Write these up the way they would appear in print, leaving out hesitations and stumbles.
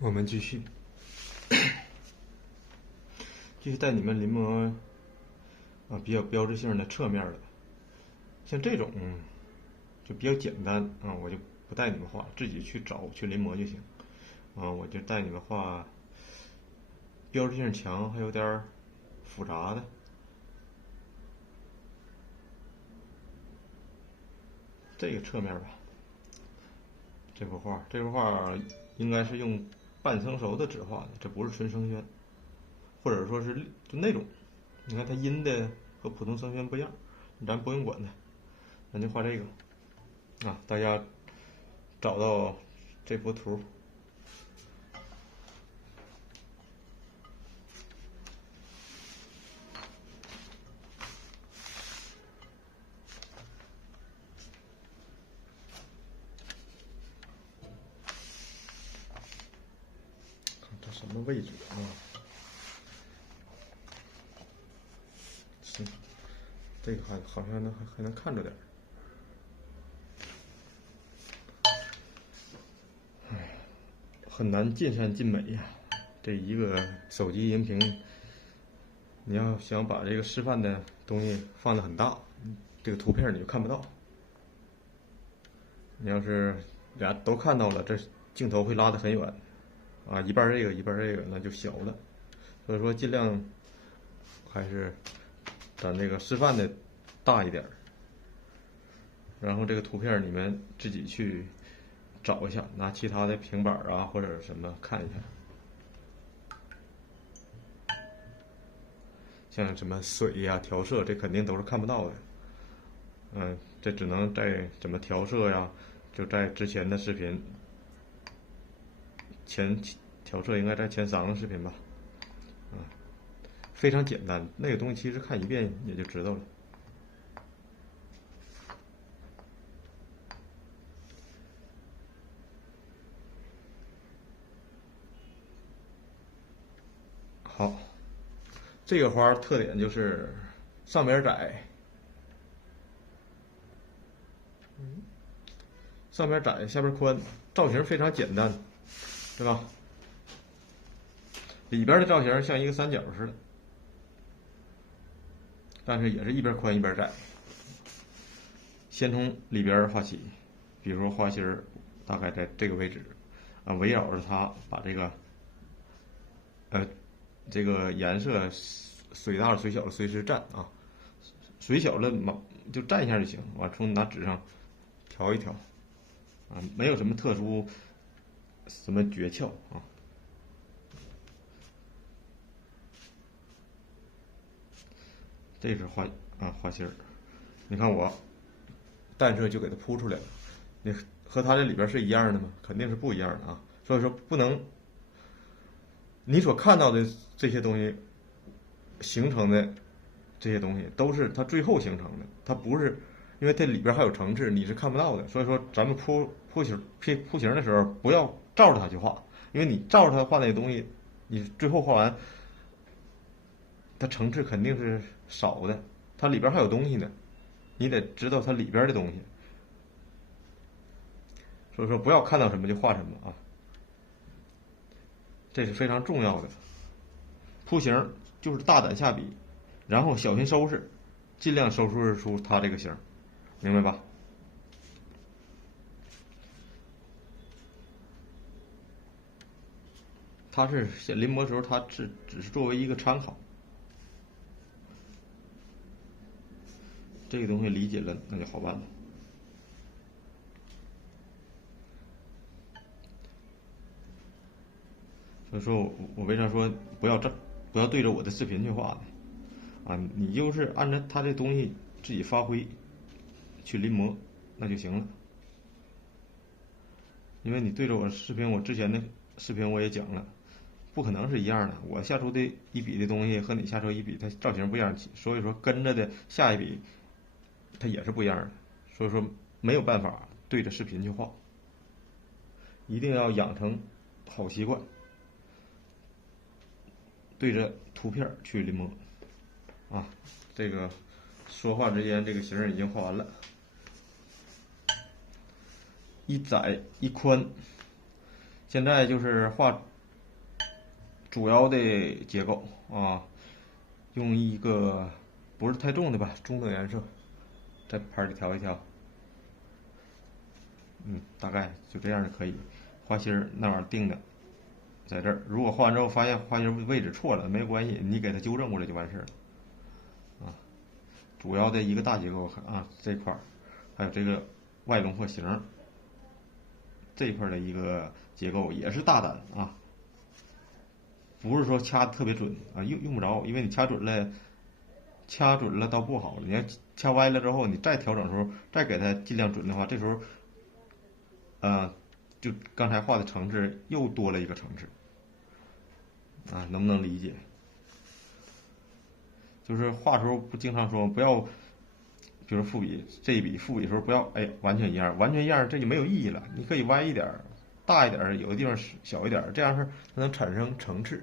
我们继续带你们临摹比较标志性的侧面的，像这种就比较简单我就不带你们画，自己去找去临摹就行我就带你们画标志性强还有点复杂的。这个侧面吧，这幅画应该是用半生熟的纸画的，这不是纯生宣，或者说是就那种，你看它阴的和普通生宣不一样，咱不用管它，咱就画这个大家找到这幅图，看它什么位置行，这个好像还能看着点。很难尽善尽美呀，这一个手机荧屏，你要想把这个示范的东西放得很大，这个图片你就看不到。你要是俩都看到了，这镜头会拉得很远一半这个一半这个，那就小了。所以说尽量还是咱这个示范的大一点，然后这个图片你们自己去找一下，拿其他的平板或者什么看一下，像什么水调色，这肯定都是看不到的。这只能在怎么调色就在之前的视频调色应该在前3个视频吧。非常简单，那个东西其实看一遍也就知道了。好，这个花特点就是上边窄，上边窄下边宽，造型非常简单，对吧？里边的造型像一个三角似的，但是也是一边宽一边窄。先从里边画起，比如说花心儿，大概在这个位置围绕着它把这个颜色水大了水小了随时蘸水小了就蘸一下就行，从拿纸上调一调没有什么特殊什么诀窍这是花心儿，你看我淡色就给它铺出来了，你和它这里边是一样的吗？肯定是不一样的所以说不能，你所看到的这些东西形成的这些东西都是它最后形成的，它不是，因为它里边还有层次，你是看不到的。所以说咱们铺形的时候，不要照着它去画，因为你照着它画那些东西，你最后画完，它层次肯定是少的，它里边还有东西呢，你得知道它里边的东西。所以说不要看到什么就画什么这是非常重要的。铺形就是大胆下笔，然后小心收拾，尽量收拾出它这个形，明白吧？它是写临摹时候，它只是作为一个参考。这个东西理解了，那就好办了。所以说我为啥说不要对着我的视频去画呢？你就是按照他这东西自己发挥去临摹，那就行了。因为你对着我视频，我之前的视频我也讲了，不可能是一样的。我下出的一笔的东西和你下出一笔，它造型不一样，所以说跟着的下一笔它也是不一样的。所以说没有办法对着视频去画，一定要养成好习惯。对着图片去临摹这个说话之间这个形已经画完了，一窄一宽，现在就是画主要的结构啊，用一个不是太重的吧，中等颜色，在盘里调一调，大概就这样就可以。花心儿那玩意儿定的在这儿，如果画完之后发现花心儿位置错了，没有关系，你给它纠正过来就完事儿了。啊，主要的一个大结构啊这块儿，还有这个外轮廓形这一块的一个结构也是大胆啊，不是说掐的特别准啊，用不着，因为你掐准了倒不好了，你要掐歪了之后，你再调整的时候再给它尽量准的话，这时候就刚才画的层次又多了一个层次啊，能不能理解？就是画时候不经常说不要，比如复笔这一笔复笔的时候不要完全一样，完全一样这就没有意义了。你可以歪一点，大一点，有的地方小一点，这样是才能产生层次。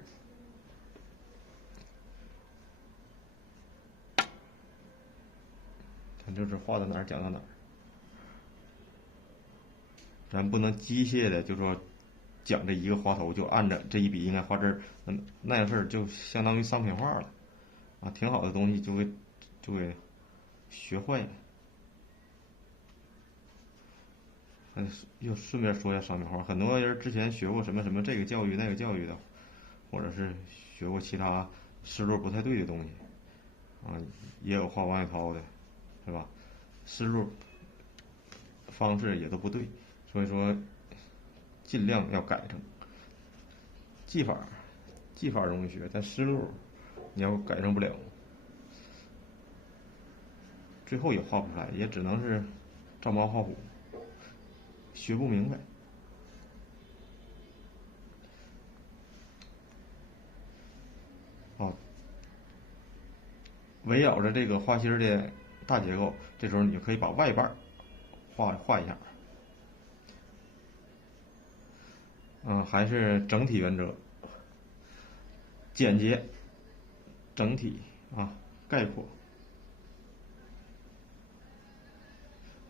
咱就是画到哪儿讲到哪儿，咱不能机械的就说讲这一个花头就按着这一笔应该画这儿，那样事儿就相当于商品化了啊，挺好的东西就给学坏了。又顺便说一下商品化，很多人之前学过什么什么这个教育那个教育的，或者是学过其他思路不太对的东西啊，也有画王小涛的，是吧？思路方式也都不对，所以说尽量要改正。技法容易学，但思路你要改正不了，最后也画不出来，也只能是照猫画虎，学不明白。好，围绕着这个花心的大结构，这时候你就可以把外瓣画一下。还是整体原则，简洁、整体啊，概括，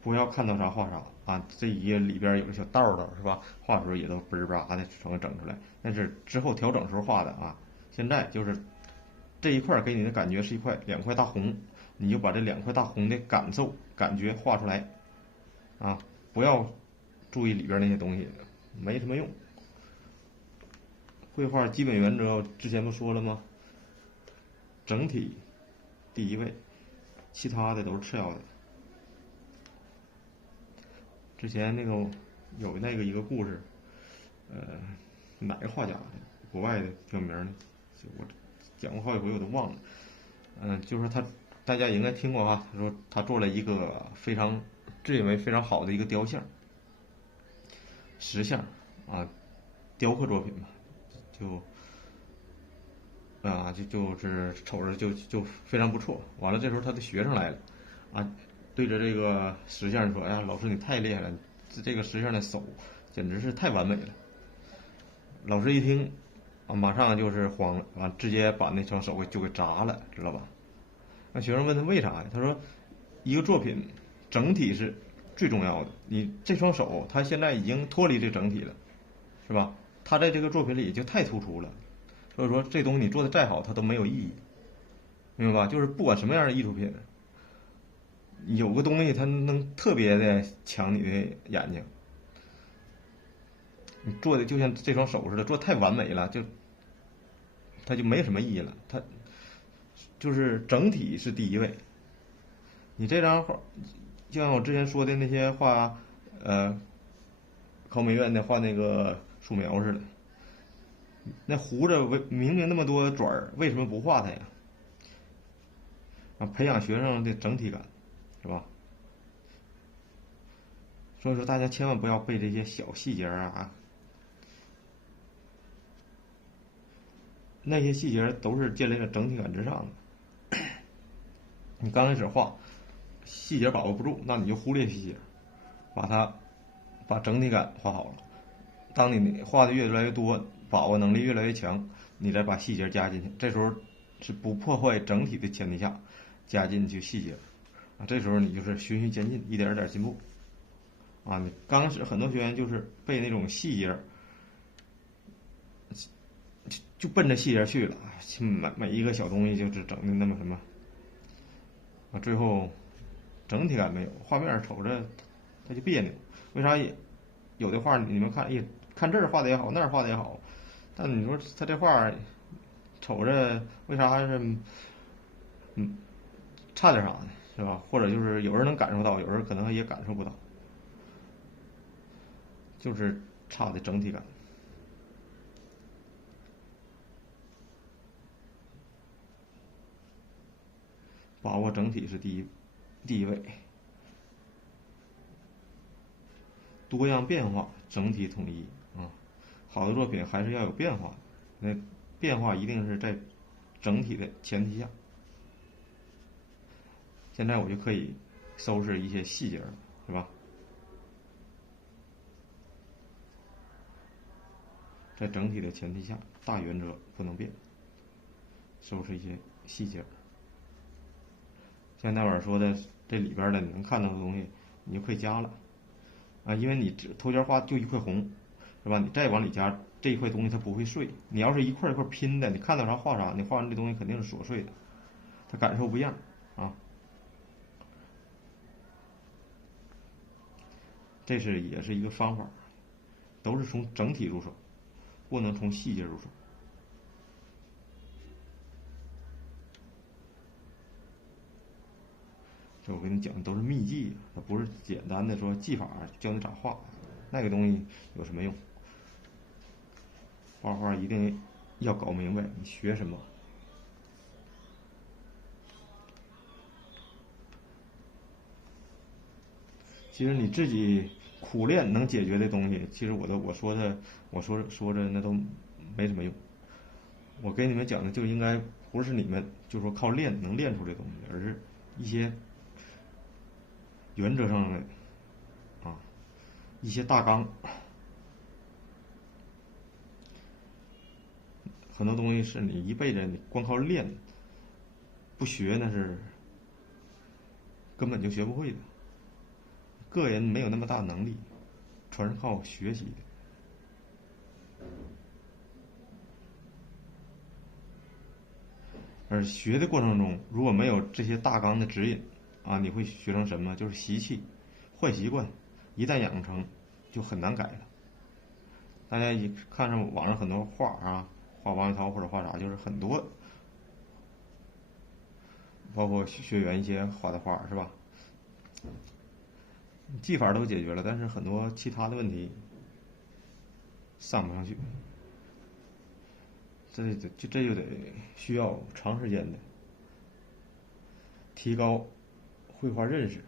不要看到啥画啥啊。这一页里边有个小道道是吧？画的时候也都嘣儿吧的全整出来，但是之后调整时候画的啊。现在就是这一块给你的感觉是两块大红，你就把这两块大红的感觉画出来啊，不要注意里边那些东西，没什么用。绘画基本原则之前不说了吗？整体第一位，其他的都是次要的。之前有一个故事，哪个画家的，国外的挺有名的，我讲过好几回我都忘了。就是大家应该听过哈，他说他做了一个自认为非常好的一个雕像，石像啊，雕刻作品嘛，就是瞅着就非常不错。完了这时候他的学生来了，啊，对着这个石像说：“哎呀，老师你太厉害了，这个石像的手简直是太完美了。”老师一听，马上就是慌了，完直接把那双手给砸了，知道吧？那学生问他为啥呀？他说：“一个作品整体是最重要的，你这双手他现在已经脱离这整体了，是吧？他在这个作品里就太突出了。”所以说，这东西你做的再好，它都没有意义，明白吧？就是不管什么样的艺术品，有个东西它能特别的抢你的眼睛，你做的就像这双手似的，做太完美了，它就没什么意义了。它就是整体是第一位。你这张画，就像我之前说的那些画，考美院的画那个素描似的。那胡子明明那么多爪儿，为什么不画它呀？培养学生的整体感，是吧？所以说大家千万不要被这些小细节啊，那些细节都是建立在整体感之上的。你刚开始画，细节把握不住，那你就忽略细节，把整体感画好了。当你画的越来越多，把握能力越来越强，你再把细节加进去，这时候是不破坏整体的前提下加进去细节啊，这时候你就是循序渐进，一点点进步啊。你刚开始很多学员就是被那种细节就奔着细节去了，每一个小东西就是整的那么什么啊，最后整体感没有，画面瞅着它就别扭。为啥有的画你们看，哎，看这儿画的也好，那儿画的也好，但你说他这画瞅着为啥是差点啥呢？是吧？或者就是有人能感受到，有人可能也感受不到，就是差的整体感。把握整体是第一位，多样变化，整体统一啊。好的作品还是要有变化的，那变化一定是在整体的前提下。现在我就可以收拾一些细节了，是吧？在整体的前提下，大原则不能变，收拾一些细节。像那会儿说的，这里边的你能看到的东西，你就可以加了啊，因为你头前画就一块红，是吧？你再往里加这一块东西，它不会碎。你要是一块一块拼的，你看到啥画啥，你画完这东西肯定是琐碎的，它感受不一样啊。这也是一个方法，都是从整体入手，不能从细节入手。这我跟你讲的都是秘技，它不是简单的说技法教你咋画，那个东西有什么用？画画一定要搞明白你学什么。其实你自己苦练能解决的东西，其实我说的那都没什么用。我给你们讲的就应该不是你们就说靠练能练出来的东西，而是一些原则上的啊，一些大纲。很多东西是你一辈子你光靠练不学，那是根本就学不会的。个人没有那么大能力，全是靠学习的。而学的过程中，如果没有这些大纲的指引啊，你会学成什么？就是习气、坏习惯，一旦养成，就很难改了。大家一看上网上很多画啊，画王小涛或者画啥，就是很多，包括学员一些画的画，是吧？技法都解决了，但是很多其他的问题上不上去，这就得需要长时间的提高绘画认识，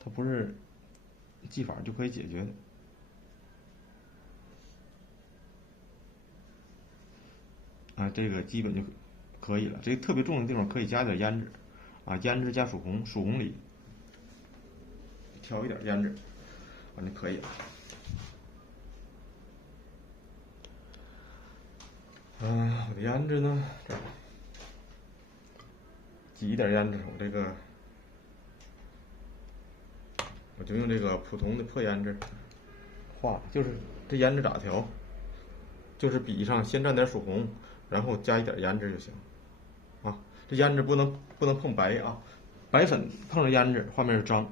它不是技法就可以解决的。啊，这个基本就可以了。这个特别重的地方可以加点胭脂，啊，胭脂加曙红，曙红里调一点胭脂，完就可以了。我的胭脂呢，这儿挤一点胭脂，我就用这个普通的破胭脂画，就是这胭脂咋调，就是笔上先蘸点曙红，然后加一点胭脂就行。啊，这胭脂不能碰白啊，白粉碰上胭脂，画面是脏。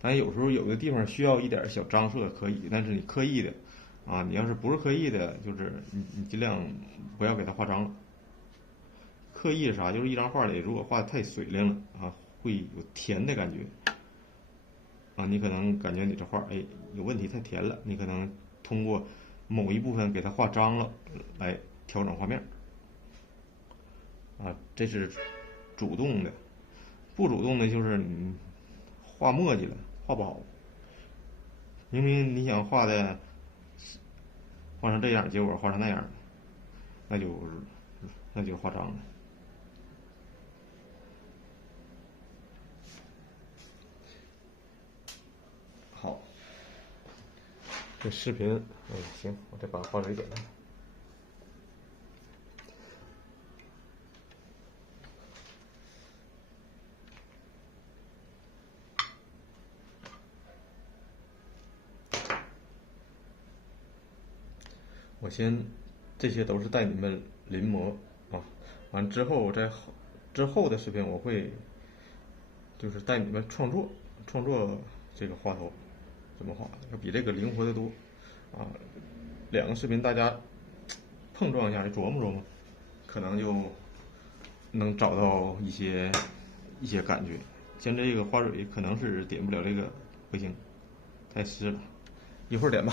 但有时候有的地方需要一点小脏色可以，但是你刻意的，啊，你要是不是刻意的，就是你尽量不要给它画脏了。刻意是啥？就是一张画里如果画的太水灵了啊，会有甜的感觉。啊，你可能感觉你这画有问题，太甜了，你可能通过某一部分给它画脏了，来调整画面。啊，这是主动的，不主动的就是你画墨迹了，画不好。明明你想画成这样，结果画成那样，那就是画脏了。好，这视频，行，我再把画纸给他。我先这些都是带你们临摹啊。完之后之后的视频我会就是带你们创作这个花头怎么画，要比这个灵活得多啊。两个视频大家碰撞一下，琢磨琢磨，可能就能找到一些感觉。像这个花蕊可能是点不了这个，不行，太湿了，一会儿点吧。